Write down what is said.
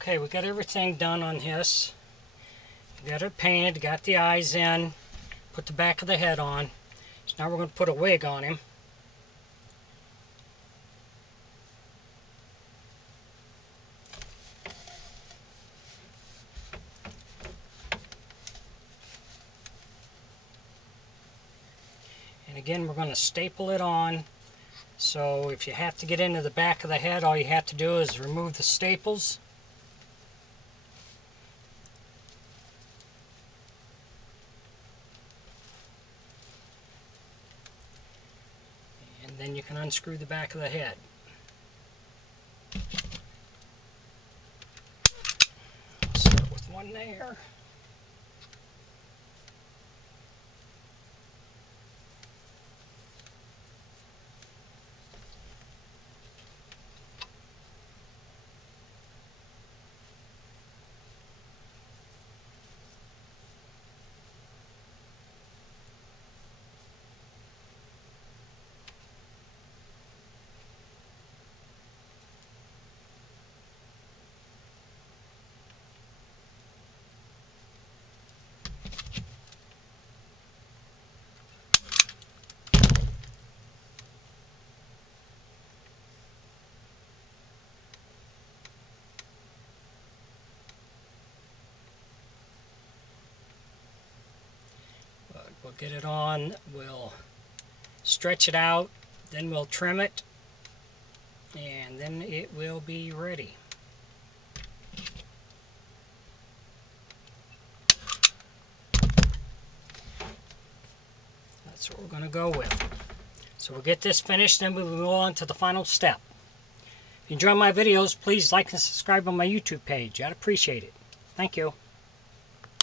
Okay, we got everything done on this. Got it painted, got the eyes in, put the back of the head on. So now we're going to put a wig on him. And again, we're going to staple it on. So if you have to get into the back of the head, all you have to do is remove the staples. And then you can unscrew the back of the head. Start with one there. We'll get it on, we'll stretch it out, then we'll trim it, and then it will be ready. That's what we're going to go with. So we'll get this finished, then we'll move on to the final step. If you enjoy my videos, please like and subscribe on my YouTube page. I'd appreciate it. Thank you.